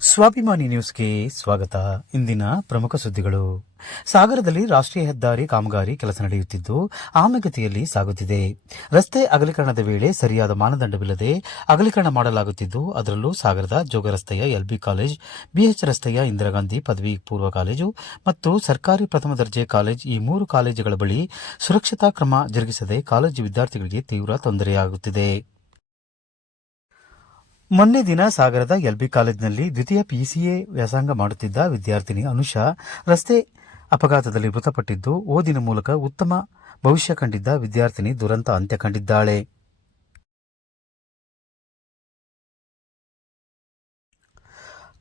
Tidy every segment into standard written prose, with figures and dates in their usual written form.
ಸ್ವಾಭಿಮಾನಿ ನ್ಯೂಸ್ಗೆ ಸ್ವಾಗತ. ಇಂದಿನ ಪ್ರಮುಖ ಸುದ್ದಿಗಳು. ಸಾಗರದಲ್ಲಿ ರಾಷ್ಟ್ರೀಯ ಹೆದ್ದಾರಿ ಕಾಮಗಾರಿ ಕೆಲಸ ನಡೆಯುತ್ತಿದ್ದು ಆಮೆಗತಿಯಲ್ಲಿ ಸಾಗುತ್ತಿದೆ. ರಸ್ತೆ ಅಗಲೀಕರಣದ ವೇಳೆ ಸರಿಯಾದ ಮಾನದಂಡವಿಲ್ಲದೆ ಅಗಲೀಕರಣ ಮಾಡಲಾಗುತ್ತಿದ್ದು, ಅದರಲ್ಲೂ ಸಾಗರದ ಜೋಗ ರಸ್ತೆಯ ಎಲ್ಬಿ ಕಾಲೇಜ್, ಬಿಎಚ್ ರಸ್ತೆಯ ಇಂದಿರಾ ಗಾಂಧಿ ಪದವಿ ಪೂರ್ವ ಕಾಲೇಜು ಮತ್ತು ಸರ್ಕಾರಿ ಪ್ರಥಮ ದರ್ಜೆ ಕಾಲೇಜ್, ಈ 3 ಕಾಲೇಜುಗಳ ಬಳಿ ಸುರಕ್ಷತಾ ಕ್ರಮ ಜರುಗಿಸದೆ ಕಾಲೇಜು ವಿದ್ಯಾರ್ಥಿಗಳಿಗೆ ತೀವ್ರ ತೊಂದರೆಯಾಗುತ್ತಿದೆ. ಮೊನ್ನೆ ದಿನ ಸಾಗರದ ಎಲ್ಬಿ ಕಾಲೇಜಿನಲ್ಲಿ ದ್ವಿತೀಯ ಪಿಯುಸಿಎ ವ್ಯಾಸಂಗ ಮಾಡುತ್ತಿದ್ದ ವಿದ್ಯಾರ್ಥಿನಿ ಅನುಷಾ ರಸ್ತೆ ಅಪಘಾತದಲ್ಲಿ ಮೃತಪಟ್ಟಿದ್ದು, ಓದಿನ ಮೂಲಕ ಉತ್ತಮ ಭವಿಷ್ಯ ಕಂಡಿದ್ದ ವಿದ್ಯಾರ್ಥಿನಿ ದುರಂತ ಅಂತ್ಯ ಕಂಡಿದ್ದಾಳೆ.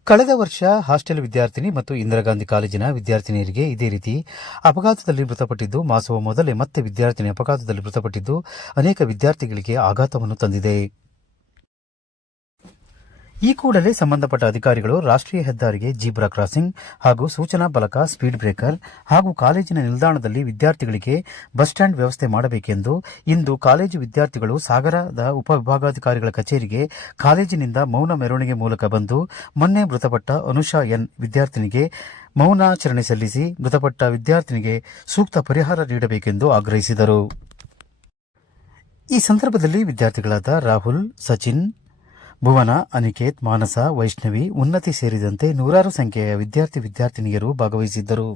ಕಳೆದ ವರ್ಷ ಹಾಸ್ಟೆಲ್ ವಿದ್ಯಾರ್ಥಿನಿ ಮತ್ತು ಇಂದಿರಾ ಗಾಂಧಿ ಕಾಲೇಜಿನ ವಿದ್ಯಾರ್ಥಿನಿಯರಿಗೆ ಇದೇ ರೀತಿ ಅಪಘಾತದಲ್ಲಿ ಮೃತಪಟ್ಟಿದ್ದು, ಮಾಸುವ ಮೊದಲೇ ಮತ್ತೆ ವಿದ್ಯಾರ್ಥಿನಿ ಅಪಘಾತದಲ್ಲಿ ಮೃತಪಟ್ಟಿದ್ದು ಅನೇಕ ವಿದ್ಯಾರ್ಥಿಗಳಿಗೆ ಆಘಾತವನ್ನು ತಂದಿದೆ. ಈ ಕೂಡಲೇ ಸಂಬಂಧಪಟ್ಟ ಅಧಿಕಾರಿಗಳು ರಾಷ್ಟ್ರೀಯ ಹೆದ್ದಾರಿಗೆ ಜೀಬ್ರಾ ಕ್ರಾಸಿಂಗ್ ಹಾಗೂ ಸೂಚನಾ ಫಲಕ, ಸ್ಪೀಡ್ ಬ್ರೇಕರ್ ಹಾಗೂ ಕಾಲೇಜಿನ ನಿಲ್ದಾಣದಲ್ಲಿ ವಿದ್ಯಾರ್ಥಿಗಳಿಗೆ ಬಸ್ ಸ್ಟ್ಯಾಂಡ್ ವ್ಯವಸ್ಥೆ ಮಾಡಬೇಕೆಂದು ಇಂದು ಕಾಲೇಜು ವಿದ್ಯಾರ್ಥಿಗಳು ಸಾಗರದ ಉಪವಿಭಾಗಾಧಿಕಾರಿಗಳ ಕಚೇರಿಗೆ ಕಾಲೇಜಿನಿಂದ ಮೌನ ಮೆರವಣಿಗೆ ಮೂಲಕ ಬಂದು ಮೊನ್ನೆ ಮೃತಪಟ್ಟ ಅನುಷಾ ಎನ್ ವಿದ್ಯಾರ್ಥಿನಿಗೆ ಮೌನಾಚರಣೆ ಸಲ್ಲಿಸಿ ಮೃತಪಟ್ಟ ವಿದ್ಯಾರ್ಥಿನಿಗೆ ಸೂಕ್ತ ಪರಿಹಾರ ನೀಡಬೇಕೆಂದು ಆಗ್ರಹಿಸಿದರು. ಈ ಸಂದರ್ಭದಲ್ಲಿ ವಿದ್ಯಾರ್ಥಿಗಳಾದ ರಾಹುಲ್, ಸಚಿನ್, ಭುವನ, ಅನಿಕೇತ್, ಮಾನಸ, ವೈಷ್ಣವಿ, ಉನ್ನತಿ ಸೇರಿದಂತೆ ನೂರಾರು ಸಂಖ್ಯೆಯ ವಿದ್ಯಾರ್ಥಿನಿಯರು ಭಾಗವಹಿಸಿದ್ದರು.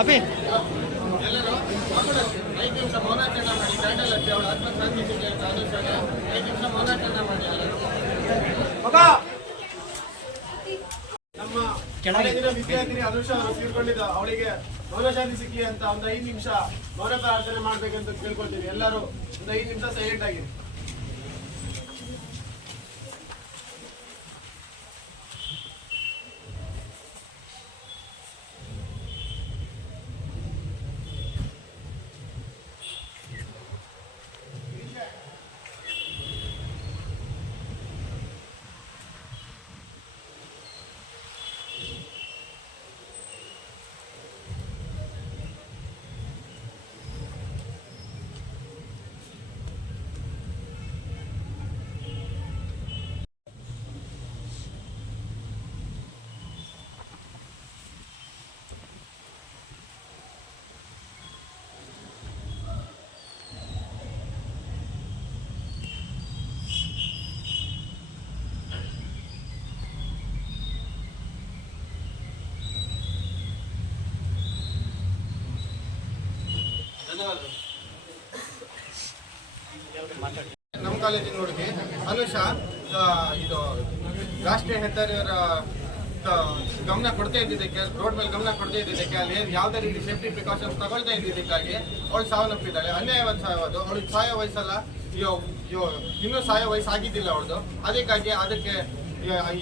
ಅಪ್ಪಿ ನಮ್ಮ ಕಾಲೇಜಿನ ವಿದ್ಯಾರ್ಥಿನಿ ಅನುಷಾ ಅವರು ತೀರ್ಕೊಂಡಿದ್ದ, ಅವಳಿಗೆ ಮೌನಶಾಂತಿ ಸಿಕ್ಕಿ ಅಂತ ಒಂದು 5 ನಿಮಿಷ ಮೌನ ಪ್ರಾರ್ಥನೆ ಮಾಡ್ಬೇಕಂತ ಕೇಳ್ಕೊಳ್ತೀವಿ. ಎಲ್ಲರೂ ಒಂದು 5 ನಿಮಿಷ ಸೈಲೆಂಟ್ ಆಗಿ. ದಿವಸ ಇದು ರಾಷ್ಟ್ರೀಯ ಹೆದ್ದಾರಿಯವರ ಗಮನ ಕೊಡ್ತಾ ಇದ್ದಿದ್ದಕ್ಕೆ, ರೋಡ್ ಮೇಲೆ ಗಮನ ಕೊಡ್ತಾ ಇದ್ದಿದ್ದಕ್ಕೆ, ಅಲ್ಲಿ ಯಾವುದೇ ರೀತಿ ಸೇಫ್ಟಿ ಪ್ರಿಕಾಷನ್ಸ್ ತಗೊಳ್ತಾ ಇದ್ದಿದ್ದಕ್ಕಾಗಿ ಅವಳು ಸಾವನ್ನಪ್ಪಿದ್ದಾಳೆ. ಅನ್ಯಾಯವಾದ ಸಾಯೋದು. ಅವಳಿಗೆ ಸಾಯೋ ವಯಸ್ಸಲ್ಲ, ಇನ್ನೂ ಸಾಯೋ ವಯಸ್ಸು ಆಗಿದ್ದಿಲ್ಲ ಅವಳದು. ಅದಕ್ಕೆ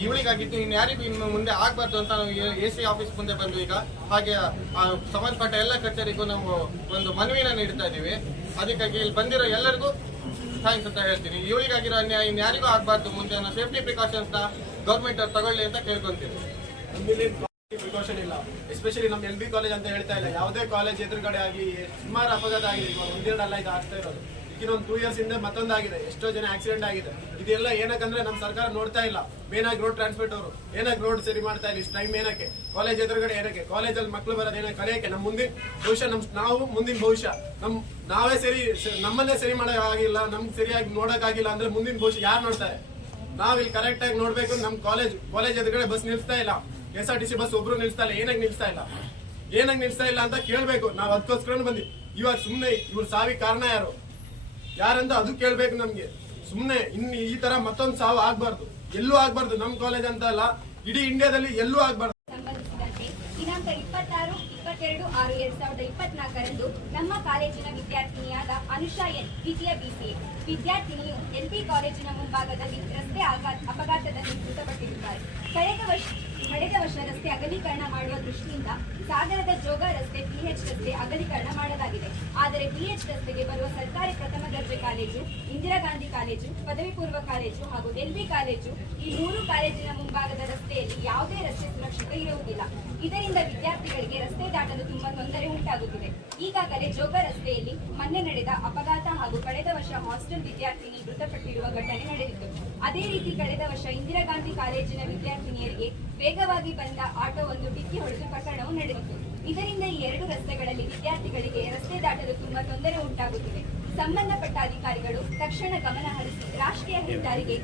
ಇವಳಿಗಾಗಿತ್ತು, ಇನ್ಯಾರಿಗೂ ಇನ್ನು ಮುಂದೆ ಆಗ್ಬಾರ್ದು ಅಂತ ನಾವು AC ಆಫೀಸ್ ಮುಂದೆ ಬಂದು ಈಗ ಹಾಗೆ ಸಂಬಂಧಪಟ್ಟ ಎಲ್ಲ ಕಚೇರಿಗೂ ನಾವು ಒಂದು ಮನವಿನ ನೀಡ್ತಾ ಇದ್ದೀವಿ. ಅದಕ್ಕಾಗಿ ಇಲ್ಲಿ ಬಂದಿರೋ ಎಲ್ಲರಿಗೂ ಥ್ಯಾಂಕ್ಸ್ ಅಂತ ಹೇಳ್ತೀನಿ. ಇವಳಿಗಾಗಿರೋ ಅನ್ಯಾಯ ಇನ್ಯಾರಿಗೂ ಆಗ್ಬಾರ್ದು. ಮುಂದೆ ನಾವು ಸೇಫ್ಟಿ ಪ್ರಿಕಾಷನ್ಸ್ ನ ಗೌರ್ಮೆಂಟ್ ಅವ್ರು ತಗೊಳ್ಳಿ ಅಂತ ಕೇಳ್ಕೊಂತೀವಿ. ಪ್ರಿಕಾಷನ್ ಇಲ್ಲ, ಎಸ್ಪೆಷಲಿ ನಮ್ಮ LB ಕಾಲೇಜ್ ಅಂತ ಹೇಳ್ತಾ ಇಲ್ಲ, ಯಾವುದೇ ಕಾಲೇಜ್ ಎದುರುಗಡೆ ಆಗಿ ಸುಮಾರು ಅಪಘಾತ ಆಗಿದೆ. ಒಂದೆರಡಲ್ಲ, ಇದು ಆಗ್ತಾ ಇರೋದು. ಇನ್ನೊಂದು 2 years ಹಿಂದೆ ಮತ್ತೊಂದಾಗಿದೆ, ಎಷ್ಟೋ ಜನ ಆಕ್ಸಿಡೆಂಟ್ ಆಗಿದೆ. ಇದೆಲ್ಲ ಏನಕ್ಕಂದ್ರೆ ನಮ್ಮ ಸರ್ಕಾರ ನೋಡ್ತಾ ಇಲ್ಲ. ಮೇನ್ ಆಗಿ ರೋಡ್ ಟ್ರಾನ್ಸ್ಪೋರ್ಟ್ ಅವರು ಏನಕ್ಕೆ ರೋಡ್ ಸರಿ ಮಾಡ್ತಾ ಇಲ್ಲ, ಇಷ್ಟು ಟೈಮ್ ಏನಕ್ಕೆ, ಕಾಲೇಜ್ ಎದುರುಗಡೆ ಏನಕ್ಕೆ, ಕಾಲೇಜಲ್ಲಿ ಮಕ್ಕಳು ಬರೋದು ಏನಕ್ಕೆ, ಕಲಿಯಕ್ಕೆ. ನಮ್ಮ ಮುಂದಿನ ಭವಿಷ್ಯ, ನಾವು ಮುಂದಿನ ಭವಿಷ್ಯ ನಾವೇ ನಮ್ಮನ್ನೇ ಸರಿ ಮಾಡೋಕ್ಕಾಗಿಲ್ಲ, ನಮ್ಗೆ ಸರಿಯಾಗಿ ನೋಡೋಕ್ಕಾಗಿಲ್ಲ ಅಂದ್ರೆ ಮುಂದಿನ ಭವಿಷ್ಯ ಯಾರು ನೋಡ್ತಾರೆ? ನಾವಿಲ್ಲಿ ಕರೆಕ್ಟ್ ಆಗಿ ನೋಡ್ಬೇಕು. ನಮ್ಮ ಕಾಲೇಜ್ ಎದುರುಗಡೆ ಬಸ್ ನಿಲ್ಸ್ತಾ ಇಲ್ಲ, SRTC ಬಸ್ ಒಬ್ರು ನಿಲ್ಸ್ತಾ ಇಲ್ಲ. ಏನಕ್ಕೆ ನಿಲ್ಸ್ತಾ ಇಲ್ಲ ಅಂತ ಕೇಳ್ಬೇಕು. ನಾವು ಅದಕ್ಕೋಸ್ಕರ ಬಂದ್ವಿ. ಇವಾಗ ಸುಮ್ಮನೆ ಇವ್ರ ಸಾವಿಗೆ ಕಾರಣ ಯಾರಂತ ಅದು ಕೇಳ್ಬೇಕು ನಮ್ಗೆ. ಸುಮ್ಮನೆ ಇನ್ನು ಈ ತರ ಮತ್ತೊಂದು ಸಾವು ಆಗ್ಬಾರ್ದು, ಎಲ್ಲೂ ಆಗ್ಬಾರ್ದು. ನಮ್ಮ ಕಾಲೇಜ್ ಅಂತ ಅಲ್ಲ, ಇಡೀ ಇಂಡಿಯಾದಲ್ಲಿ ಎಲ್ಲೂ ಆಗ್ಬಾರ್ದು. ಸಂಬಂಧಿಸಿದಂತೆ ದಿನಾಂಕ 26-22-6-2024 ನಮ್ಮ ಕಾಲೇಜಿನ ವಿದ್ಯಾರ್ಥಿನಿಯಾದ ಅನುಷಾ ಎನ್, ದ್ವಿತೀಯ BCA ವಿದ್ಯಾರ್ಥಿನಿಯು LB ಕಾಲೇಜಿನ ಮುಂಭಾಗದಲ್ಲಿ ರಸ್ತೆ ಅಪಘಾತದಲ್ಲಿ ಮೃತಪಟ್ಟಿರುತ್ತಾರೆ. ಕಳೆದ ವರ್ಷ ರಸ್ತೆ ಅಗಲೀಕರಣ ಮಾಡುವ ದೃಷ್ಟಿಯಿಂದ ಸಾಗರದ ಜೋಗ ರಸ್ತೆ PH ರಸ್ತೆ ಅಗಲೀಕರಣ ಮಾಡಲಾಗಿದೆ. ಆದರೆ PH ರಸ್ತೆಗೆ ಬರುವ ಸರ್ಕಾರಿ ಪ್ರಥಮ ದರ್ಜೆ ಕಾಲೇಜು, ಇಂದಿರಾ ಗಾಂಧಿ ಕಾಲೇಜು, ಪದವಿ ಪೂರ್ವ ಕಾಲೇಜು ಹಾಗೂ LB ಕಾಲೇಜು ಈ 3 ಕಾಲೇಜಿನ ಮುಂಭಾಗದ ರಸ್ತೆಯಲ್ಲಿ ಯಾವುದೇ ರಸ್ತೆ ಸುರಕ್ಷಿತ ಇರುವುದಿಲ್ಲ. ಇದರಿಂದ ವಿದ್ಯಾರ್ಥಿಗಳಿಗೆ ರಸ್ತೆ ದಾಟಲು ತುಂಬಾ ತೊಂದರೆ ಉಂಟಾಗುತ್ತಿದೆ. ಈಗಾಗಲೇ ಜೋಗ ರಸ್ತೆಯಲ್ಲಿ ಮೊನ್ನೆ ನಡೆದ ಅಪಘಾತ ಹಾಗೂ ಕಳೆದ ವರ್ಷ ಹಾಸ್ಟೆಲ್ ವಿದ್ಯಾರ್ಥಿನಿ ಮೃತಪಟ್ಟಿರುವ ಘಟನೆ ನಡೆದಿತ್ತು. ಅದೇ ರೀತಿ ಕಳೆದ ವರ್ಷ ಇಂದಿರಾ ಗಾಂಧಿ ಕಾಲೇಜಿನ ವಿದ್ಯಾರ್ಥಿನಿಯರಿಗೆ ವೇಗವಾಗಿ ಬಂದ ಆಟೋವೊಂದು ಡಿಕ್ಕಿ ಹೊಡೆದು ಪ್ರಕರಣವು ನಡೆದಿತ್ತು. ಇದರಿಂದ ಈ 2 ರಸ್ತೆಗಳಲ್ಲಿ ವಿದ್ಯಾರ್ಥಿಗಳಿಗೆ ರಸ್ತೆ ದಾಟಲು ತುಂಬಾ ತೊಂದರೆ ಉಂಟಾಗುತ್ತಿದೆ. ಸಂಬಂಧಪಟ್ಟ ಅಧಿಕಾರಿಗಳು ತಕ್ಷಣ ಗಮನ ಹರಿಸಿ ರಾಷ್ಟ್ರೀಯ ಹೆದ್ದಾರಿಗೆ